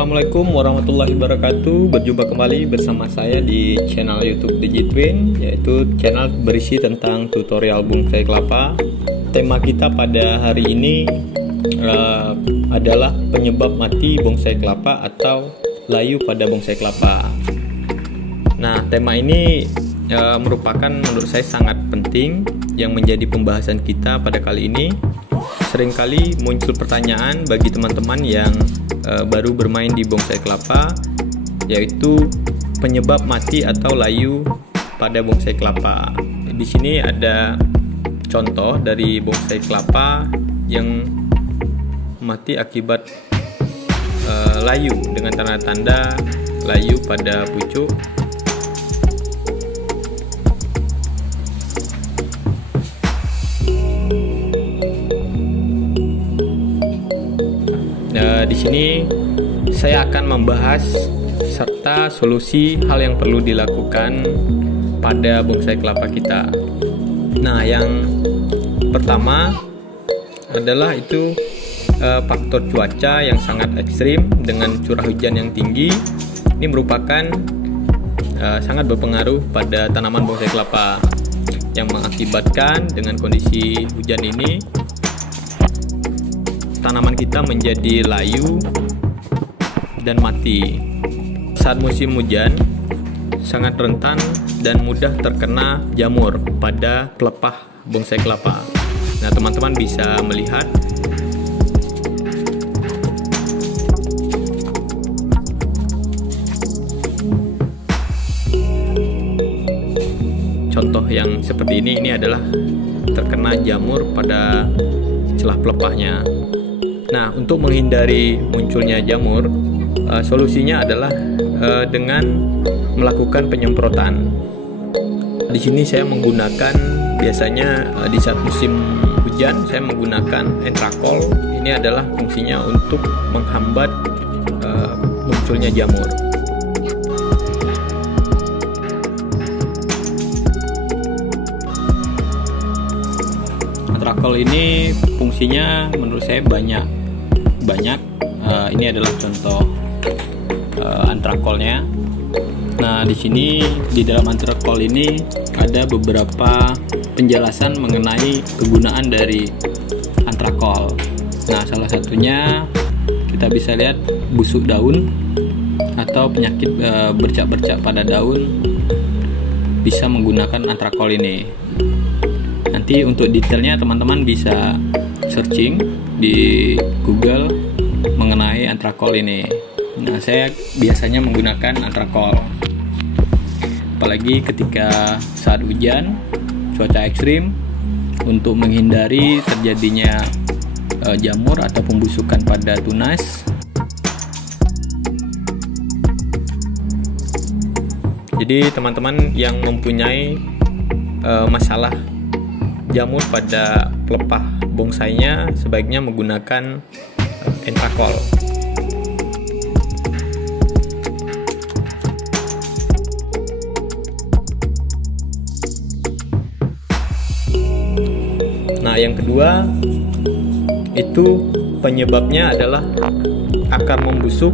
Assalamualaikum warahmatullahi wabarakatuh. Berjumpa kembali bersama saya di channel YouTube Digitwin, yaitu channel berisi tentang tutorial bonsai kelapa. Tema kita pada hari ini adalah penyebab mati bonsai kelapa atau layu pada bonsai kelapa. Nah, tema ini merupakan menurut saya sangat penting yang menjadi pembahasan kita pada kali ini. Seringkali muncul pertanyaan bagi teman-teman yang baru bermain di bonsai kelapa, yaitu penyebab mati atau layu pada bonsai kelapa. Di sini ada contoh dari bonsai kelapa yang mati akibat layu dengan tanda-tanda layu pada pucuk. Di sini saya akan membahas serta solusi hal yang perlu dilakukan pada bonsai kelapa kita. Nah, yang pertama adalah itu faktor cuaca yang sangat ekstrim dengan curah hujan yang tinggi. Ini merupakan sangat berpengaruh pada tanaman bonsai kelapa yang mengakibatkan dengan kondisi hujan ini tanaman kita menjadi layu dan mati. Saat musim hujan sangat rentan dan mudah terkena jamur pada pelepah bonsai kelapa. Nah, teman-teman bisa melihat contoh yang seperti ini adalah terkena jamur pada celah pelepahnya. Nah, untuk menghindari munculnya jamur, solusinya adalah dengan melakukan penyemprotan. Di sini saya menggunakan biasanya di saat musim hujan saya menggunakan Entrakol. Ini adalah fungsinya untuk menghambat munculnya jamur. Entrakol ini fungsinya menurut saya banyak. Ini adalah contoh Antrakolnya. Nah, di sini di dalam Antrakol ini ada beberapa penjelasan mengenai kegunaan dari Antrakol. Nah, salah satunya kita bisa lihat busuk daun atau penyakit bercak-bercak pada daun bisa menggunakan Antrakol ini. Nanti untuk detailnya teman-teman bisa searching di Google mengenai Antrakol ini. Nah, saya biasanya menggunakan Antrakol, apalagi ketika saat hujan, cuaca ekstrim, untuk menghindari terjadinya jamur atau pembusukan pada tunas. Jadi teman-teman yang mempunyai masalah jamur pada pelepah bonsainya sebaiknya menggunakan Entrakol. Nah, yang kedua itu penyebabnya adalah akar membusuk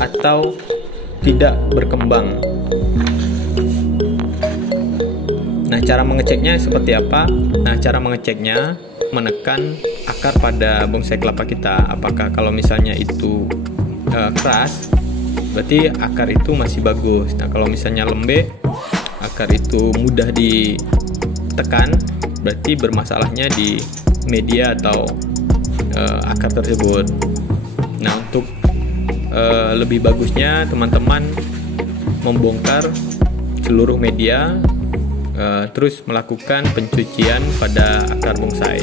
atau tidak berkembang. Nah, cara mengeceknya seperti apa? Nah, cara mengeceknya menekan akar pada bonsai kelapa kita. Apakah kalau misalnya itu keras, berarti akar itu masih bagus. Nah, kalau misalnya lembek, akar itu mudah ditekan, berarti bermasalahnya di media atau akar tersebut. Nah, untuk lebih bagusnya teman-teman membongkar seluruh media, terus melakukan pencucian pada akar bonsai.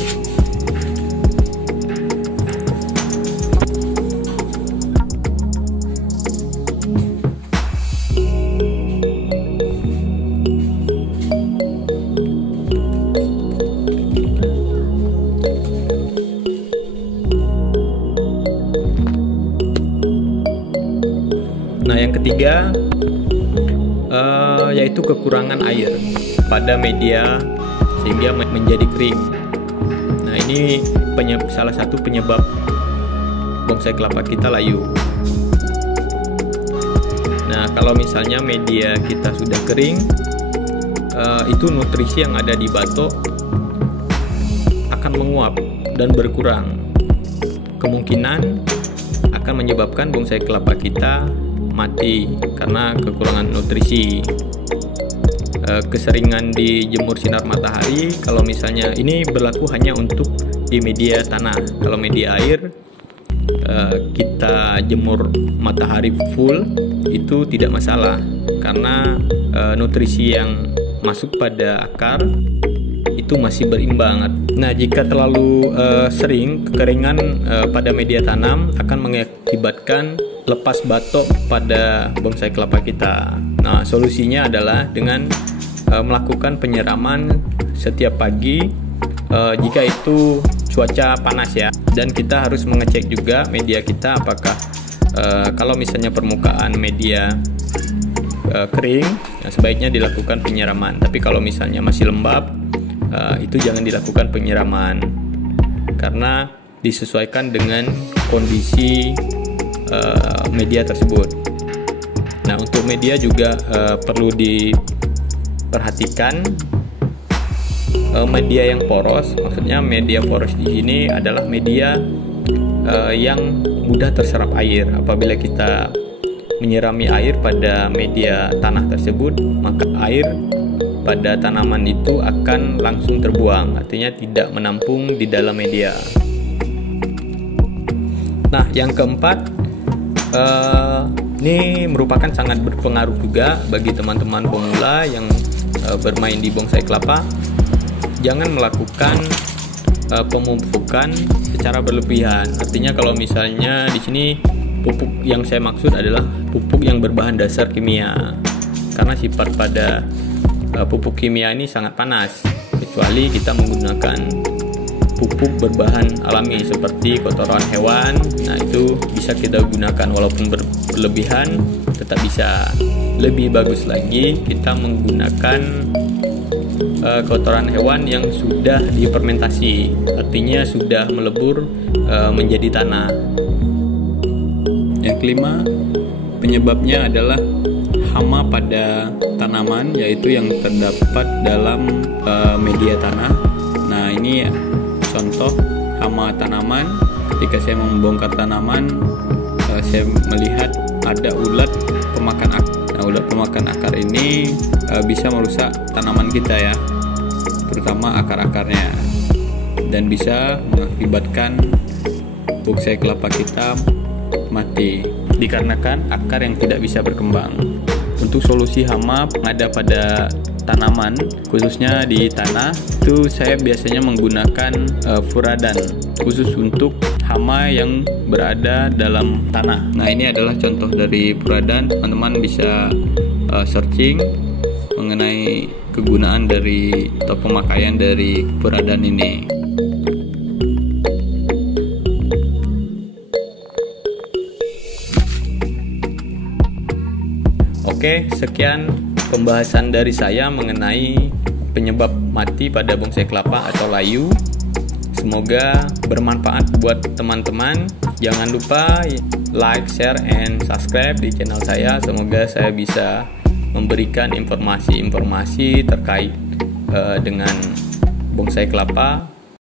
Nah, yang ketiga yaitu kekurangan air pada media sehingga menjadi kering. Nah, ini salah satu penyebab bonsai kelapa kita layu. Nah, kalau misalnya media kita sudah kering, itu nutrisi yang ada di batok akan menguap dan berkurang. Kemungkinan akan menyebabkan bonsai kelapa kita mati karena kekurangan nutrisi. Keseringan dijemur sinar matahari, kalau misalnya ini berlaku hanya untuk di media tanah. Kalau media air, kita jemur matahari full itu tidak masalah karena nutrisi yang masuk pada akar itu masih berimbang. Nah, jika terlalu sering kekeringan pada media tanam akan mengakibatkan lepas batok pada bonsai kelapa kita. Nah, solusinya adalah dengan melakukan penyiraman setiap pagi jika itu cuaca panas ya, dan kita harus mengecek juga media kita apakah kalau misalnya permukaan media kering, ya sebaiknya dilakukan penyiraman. Tapi kalau misalnya masih lembab, itu jangan dilakukan penyiraman karena disesuaikan dengan kondisi media tersebut. Nah, untuk media juga perlu diperhatikan media yang poros. Maksudnya media poros di sini adalah media yang mudah terserap air. Apabila kita menyirami air pada media tanah tersebut, maka air pada tanaman itu akan langsung terbuang, artinya tidak menampung di dalam media. Nah, yang keempat, ini merupakan sangat berpengaruh juga bagi teman-teman pemula yang bermain di bonsai kelapa. Jangan melakukan pemupukan secara berlebihan. Artinya kalau misalnya di sini pupuk yang saya maksud adalah pupuk yang berbahan dasar kimia, karena sifat pada pupuk kimia ini sangat panas, kecuali kita menggunakan pupuk berbahan alami seperti kotoran hewan. Nah, itu bisa kita gunakan walaupun berlebihan, tetap bisa. Lebih bagus lagi kita menggunakan kotoran hewan yang sudah difermentasi, artinya sudah melebur menjadi tanah. Yang kelima, penyebabnya adalah hama pada tanaman, yaitu yang terdapat dalam media tanah. Nah, ini contoh hama tanaman. Ketika saya membongkar tanaman, saya melihat ada ulat pemakan akar. Nah, ulat pemakan akar ini bisa merusak tanaman kita ya, terutama akar-akarnya, dan bisa mengakibatkan bonsai kelapa kita mati dikarenakan akar yang tidak bisa berkembang. Untuk solusi hama yang ada pada tanaman, khususnya di tanah, itu saya biasanya menggunakan furadan khusus untuk hama yang berada dalam tanah. Nah, ini adalah contoh dari furadan. Teman-teman bisa searching mengenai kegunaan dari atau pemakaian dari furadan ini. Oke, sekian pembahasan dari saya mengenai penyebab mati pada bonsai kelapa atau layu. Semoga bermanfaat buat teman-teman. Jangan lupa like, share, and subscribe di channel saya. Semoga saya bisa memberikan informasi-informasi terkait dengan bonsai kelapa